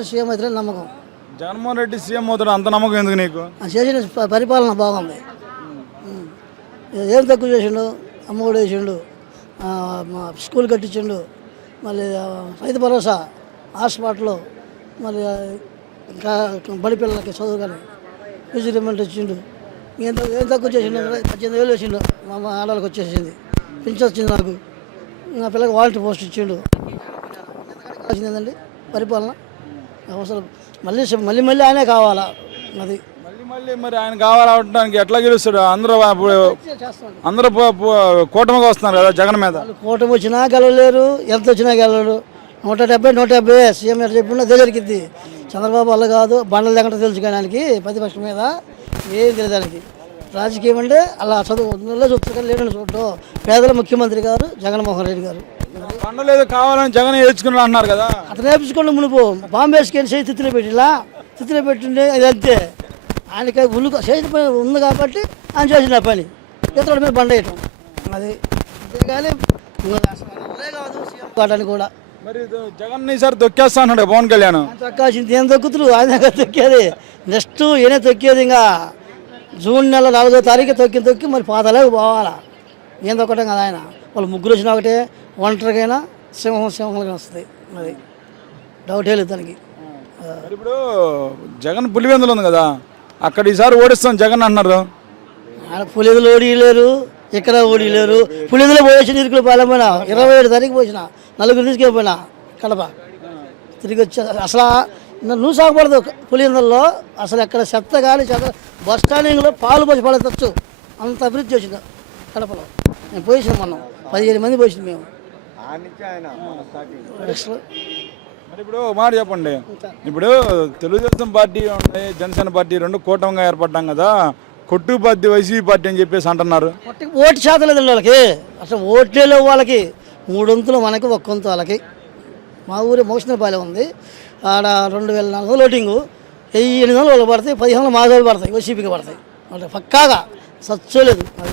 Reddy CM అయితే నమ్మకం. Jaganmohan Reddy CM అవుతాడు అంత నమ్మకం ఎందుకు నీకు? ఆ చేసిన ప- పరిపాలన బాగుంది. ఏం తక్కువ చేసిండు? అమ్మఒడి వేసిండు ఆ, మా స్కూల్ కట్టించిండు. మళ్ళీ ఆ, రైతు భరోసా హాస్పిటల్ మళ్ళీ ఆ, ఇంకా బడి పిల్లలకి చదువు కానీ ఫీజు రిమెంట్ ఇచ్చిండు ఏం తక్కువ ఏం తక్కువ చేసిండు? పద్దెనిమిది వేలు వేసిండు. మా మా ఆడవాళ్ళకి వచ్చేసింది. పింఛన్ వచ్చింది నాకు. నా పిల్లకి వాలంటీ పోస్ట్ ఇచ్చిండు. వచ్చిందండి పరిపాలన? అవసరం. మళ్ళీ మళ్ళీ మళ్ళీ ఆయనే కావాలా? అది. మళ్ళీ మళ్ళీ మరి ఆయన కావాలవడానికి ఎట్లా గెలుస్తాడు? అందరూ ఇప్పుడు చేస్తాను అందరూ కూటమికి వస్తున్నారు కదా జగన్ మీద. కూటమి వచ్చినా గెలవలేరు ఎంత వచ్చినా గెలవడు నూట డెబ్బై నూట డెబ్బై సీఎం గారు చెప్పిన దగ్గరికిద్ది చంద్రబాబు వల్ల కాదు బండల దగ్గర తెలుసు కానీ ఆయనకి ప్రతిపక్షం మీద ఏం తెలియదు ఆయనకి. రాజకీయం అంటే అలా చదువు చూస్తారు కానీ లేని చూడటం పేదల ముఖ్యమంత్రి గారు జగన్మోహన్ రెడ్డి గారు. పండుగ ఏదో కావాలని జగన్ ఏడ్చుకున్నాడు అంటున్నారు కదా. అతను నేర్పించుకోండి మునుపు. బాంబే వేసుకొని చేయి తిత్తిలో పెట్టిలా? తిత్తిలో పెట్టిండే అది అంతే. ఆయనకి ఉల్లు చేతి పని ఉంది కాబట్టి ఆయన చేసిన పని. ఇతరుల మీద బండ వేయటం. అది అంతేగాని కాదు కూడా. మరి జగన్ ఈసారి తొక్కేస్తా అన్నాడు పవన్ కళ్యాణ్. ఆయన తొక్కాల్సింది ఏం తొక్కుతురు? ఆయన దగ్గర తొక్కేది. నెక్స్ట్ ఈయనే తొక్కేది ఇంకా. జూన్ నెల నాలుగో తారీఖు తొక్కి తొక్కి మరి పాతలేక పోవాలా? ఏం తొక్కటం కదా ఆయన? వాళ్ళు ముగ్గురు వచ్చినా ఒకటే. ఒంటరికైనా సింహం సింహంగా వస్తుంది మరి. డౌటే లేదు దానికి. ఇప్పుడు జగన్ పులివెందులు ఉంది కదా అక్కడ ఈసారి ఓడిస్తాం జగన్ అంటున్నారు ఆడ పులిదులు ఓడిలేరు ఇక్కడ ఓడిలేరు పులిదులో పోయేసి ఇరుకులు పాలమైనా ఇరవై ఏడు తారీఖు పోసిన నలుగురు తీసుకెళ్ళిపోయినా కడప. తిరిగి వచ్చా అసలు నువ్వు సాగకూడదు పులిందల్లో అసలు ఎక్కడ చెత్త కానీ చెత్త బస్ స్టాండింగ్లో పాలు పోసి పడవచ్చు అంత అభివృద్ధి చేసింది కడపలో. నేను పోయేసిన మొన్న పదిహేను మంది పోసింది మేము. మరి ఇప్పుడు మాట చెప్పండి. ఇప్పుడు తెలుగుదేశం పార్టీ ఉంది జనసేన పార్టీ రెండు కూటమిగా ఏర్పడ్డాం కదా కొట్టు పార్టీ వైసీపీ పార్టీ అని చెప్పేసి అంటున్నారు. ఓటు శాతం లేదండి వాళ్ళకి. అసలు ఓట్లే లేవు వాళ్ళకి మూడొంతులు మనకి ఒక్కొంతు వాళ్ళకి. మా ఊరి మోషనపాలెం ఉంది. ఆడ రెండు వేల నాలుగు వందలు ఓటింగు. వెయ్యి ఎనిమిది వందలు వాళ్ళు పడతాయి పదిహేను వందలు మా వాళ్ళు పడతాయి వైసీపీకి పడతాయి. అంటే పక్కాగా సచ్చలేదు. అది